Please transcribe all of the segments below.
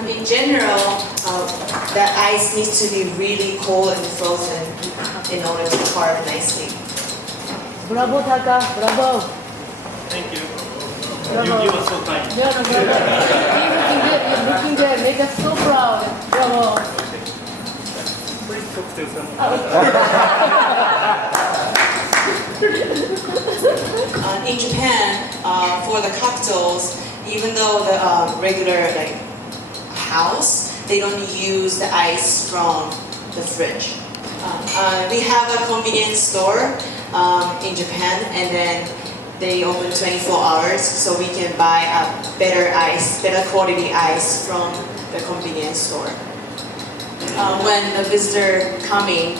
In general, the ice needs to be really cold and frozen in order to carve nicely. Bravo, Taka. Bravo. Thank you. Bravo. You were so kind. Yeah, no, bravo. You're looking good. Make us so proud. Bravo. Please talk to someone. In Japan, for the cocktails, even though the regular house, they don't use the ice from the fridge. We have a convenience store in Japan, and then they open 24 hours, so we can buy a better quality ice from the convenience store. When the visitor coming,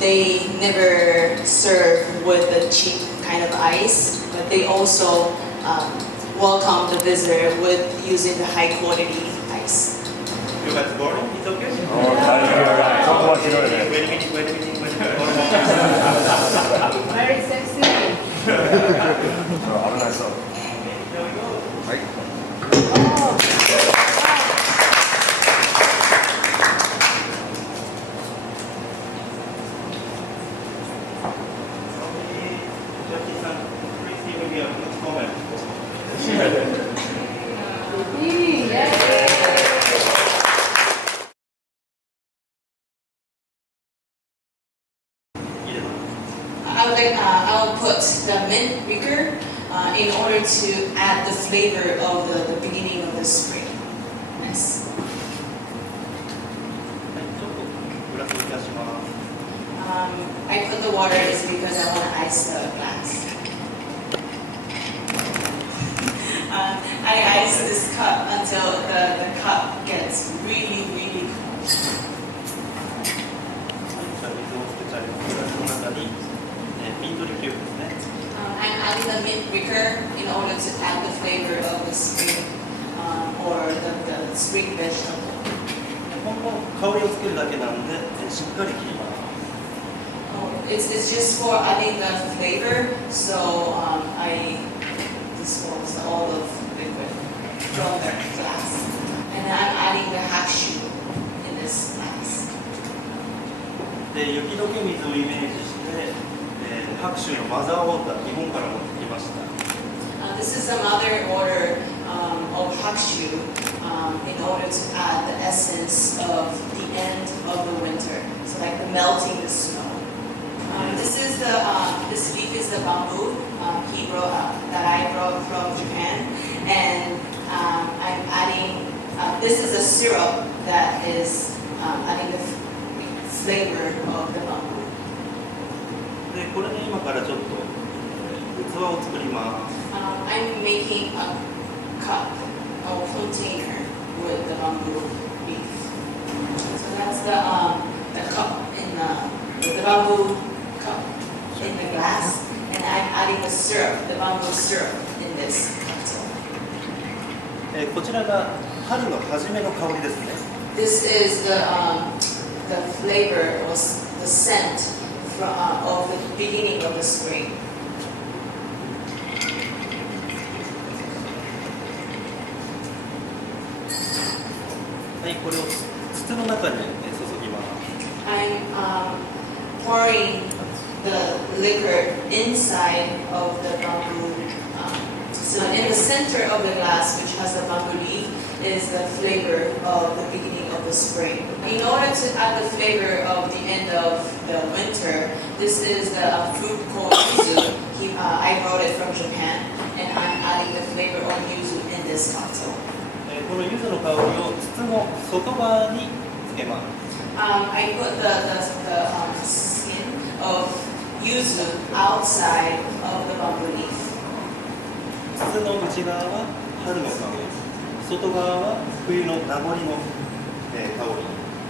they never serve with the cheap kind of ice, but they also welcome the visitor with using the high quality ice. You guys boring? It's okay? Wait a minute. Very sexy. 危ないそう。 There we go. はい。 Jackie-san, please give me a good comment. Yay. I will put the mint liquor in order to add the flavor of the beginning of the spring. Yes. はい、ちょっとグラスに出します。 I put the water is because I want to ice the glass. I ice this cup until the cup gets really, really cold. じゃあ水を捨てちゃいます。グラスの中に、ミントリキュールですね。I'm adding the mint liquor in order to add the flavor of the spring or the spring vegetable. 本当香りをつけるだけなんで、しっかり切ります。 It's just for adding the flavor, so I dispose all of the liquid from the glass. And then I'm adding the hakshu in this glass. で、雪解け水をイメージして、拍手のマザーウォーター、日本から持ってきました。This is another order of hakshu in order to add the essence of the end of the winter. So like the melting the snow. This leaf is the bamboo that I brought from Japan, and I'm adding. This is a syrup that is adding the flavor of the bamboo. で、これで今からちょっと器を作ります。I'm making a cup or container with the bamboo leaf. So that's the cup in the bamboo cup in the glass, and I'm adding the syrup, the bamboo syrup in this cocktail. こちらが春の初めの香りですね。 This is the flavor or the scent of the beginning of the spring. はい、これを筒の中に注ぎます。 I'm pouring the liquor inside of the bamboo. So in the center of the glass, which has the bamboo leaf, is the flavor of the beginning of the spring. In order to add the flavor of the end of the winter, this is the fruit called yuzu. I brought it from Japan, and I'm adding the flavor of yuzu in this cocktail. この柚子の香りを筒の外側につけます。 I put the skin of yuzu outside of the bamboo leaf. 筒の内側は春の香り、外側は冬の名残の香り、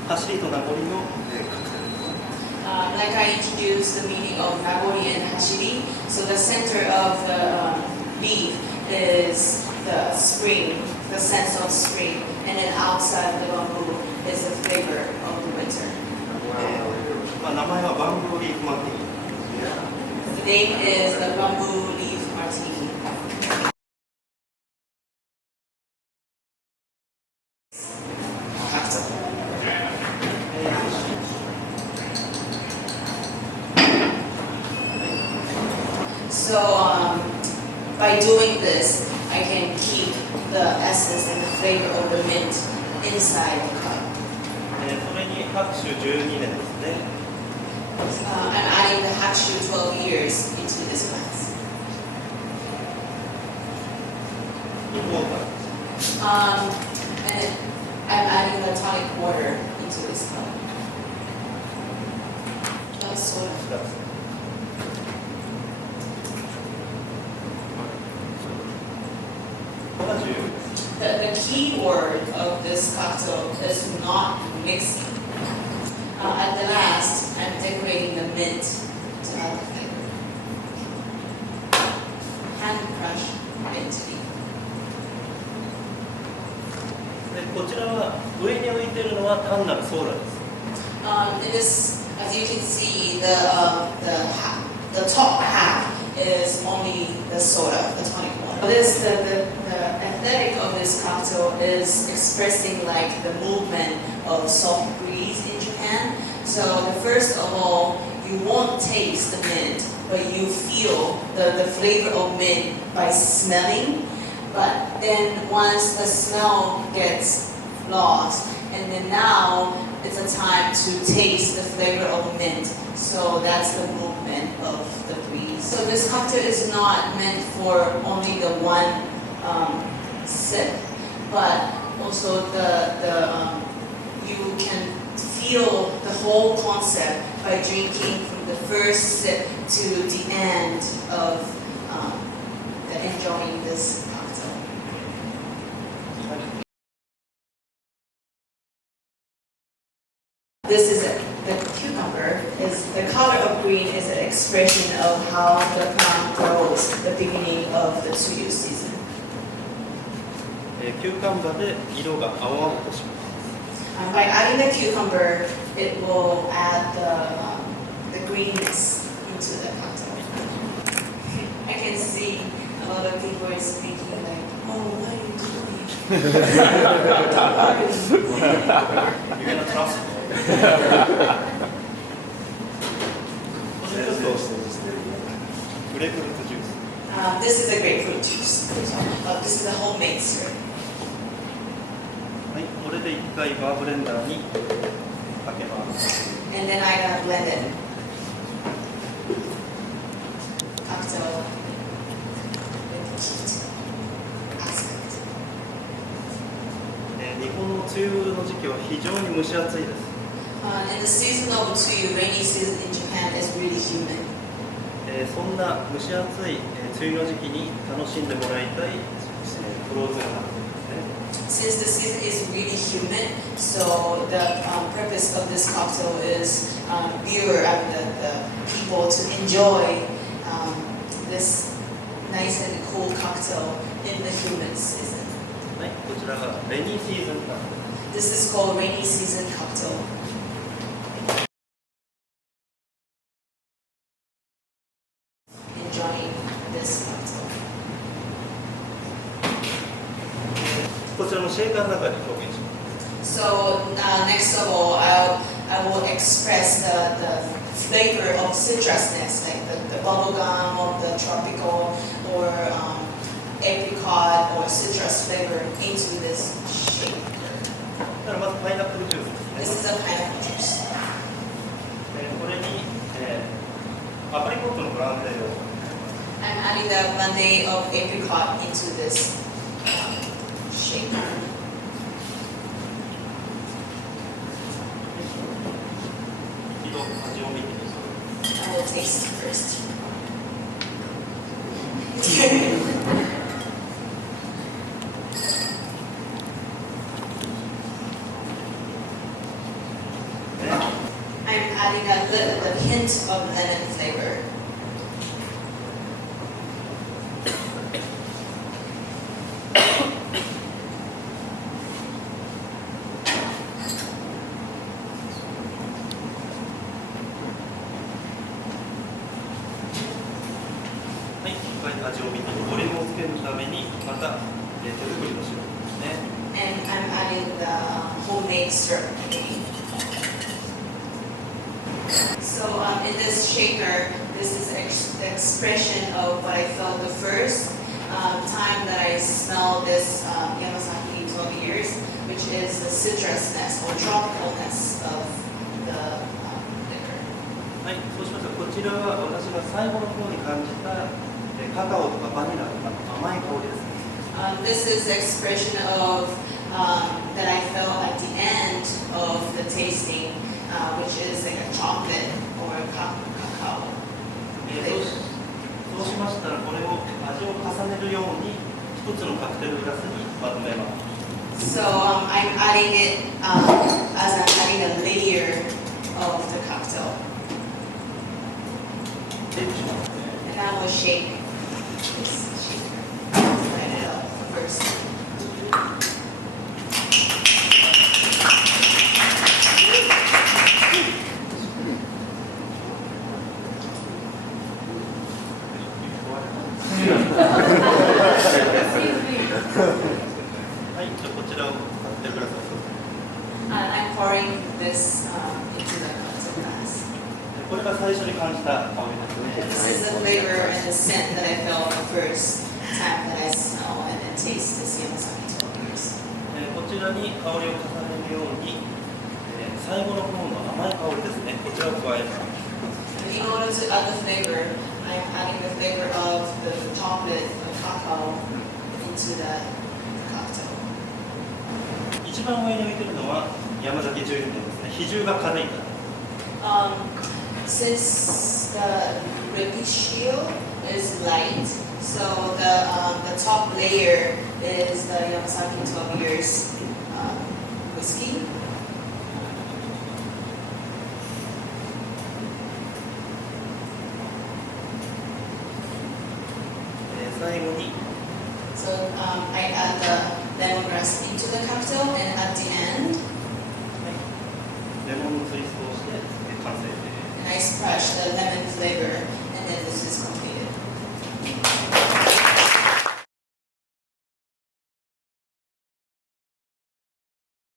走りと名残のカクテルです。 Like I introduced the meaning of nagori and hashiri, so the center of the leaf is the spring, the sense of spring, and then outside the bamboo is the flavor of the winter. 名前はバンブーリーフマンティー。 The name is the bamboo leaf martini. by doing this, I can keep the essence and the flavor of the mint inside the cup. それに拍手12年ですね。I'm adding the Hakshu 12 years into this glass. 2クォーター。 And I'm adding the tonic water into this cup. Soda. これが重要です。 The key word of this cocktail is not mixing. At the last, I'm decorating the mint to add the flavor. Hand crush mint tea. でこちらは上に置いているのは単なるソーダです。In this, as you can see, the top half is only the soda, the tonic water. The aesthetic of this cocktail is expressing like the movement of soft breeze in Japan. So first of all, you won't taste the mint, but you feel the flavor of mint by smelling. But then once the smell gets lost, and then now it's a time to taste the flavor of mint. So that's the movement of the breeze. So this cocktail is not meant for only the one sip, but also you can feel the whole concept by drinking from the first sip to the end of enjoying this cocktail. This is it. The cucumber is the color of green is an expression of how the plant grows the beginning of the Tsuyu season. キューカンバで色が青々とします。By adding the cucumber, it will add the greenness into the cocktail. I can see a lot of people is thinking like, oh, what are you doing? You're gonna trust me. グレープフルーツジュース。This is a grapefruit juice. This is a homemade syrup. はい、これで一回バーブレンダーにかけます。 And then I gotta blend it. Cocktail with heat aspect. 日本の梅雨の時期は非常に蒸し暑いです。In the season of Tsuyu, rainy season in Japan is really humid. そんな蒸し暑い梅雨の時期に楽しんでもらいたいフローズンハーブですね。 Since the season is really humid, so the purpose of this cocktail is the people to enjoy this nice and cool cocktail in the humid season. はい、こちらがレニーシーズンカクテル。 This is called rainy season cocktail. Enjoying this cocktail. こちらのシェーカーの中で表現します。 So next of all, I will express the flavor of citrusness, like the bubble gum or the tropical or apricot or citrus flavor into this shaker. だからまずパイナップルジュースです This ね。 is a pineapple juice. これに、アプリコットのブランデーを I'm adding the blending of apricot into this shaker. 一度味を見てください。 I will taste it first. I'm adding a hint of lemon flavor. And I'm adding the homemade syrup again. So in this shaker, this is the expression of what I felt the first. time that I smell this Yamazaki 12 years, which is the citrusness or tropicalness of the liquor. はい、そうしましたらこちらは私が最後の方に感じたカカオとかバニラとか甘い香りですね。This is the expression of that I felt at the end of the tasting, which is like a chocolate or a cacao. そうしましたらこれを味を重ねるように一つのカクテルグラスにまとめます。 So I'm adding it as I'm adding a layer of the cocktail. シェイクします。 And I will shake this shaker. Light it up first. Excuse me. はい、じゃあこちらをカクテルグラスに注ぐ。 I'm pouring this into the cocktail glass. これが最初に感じた香り And で this す is ね。 the flavor and the scent that I felt the first time that I smell and then taste this Yamazaki 12 years. こちらに香りを重ねるように、最後の方の甘い香りですね。こちらを加えます。 And in order to add the flavor, I'm adding the flavor of the chocolate, the cacao into the cocktail. 一番上に置いてるのは山崎重点ですね。比重が軽いから。 Since the ribby shield is light, so the top layer is the Yamazaki 12 years whiskey. 最後に So I add the lemongrass into the cocktail, and at the end, レモンのツイストをして完成です。 and I splash the lemon flavor, and then this is completed.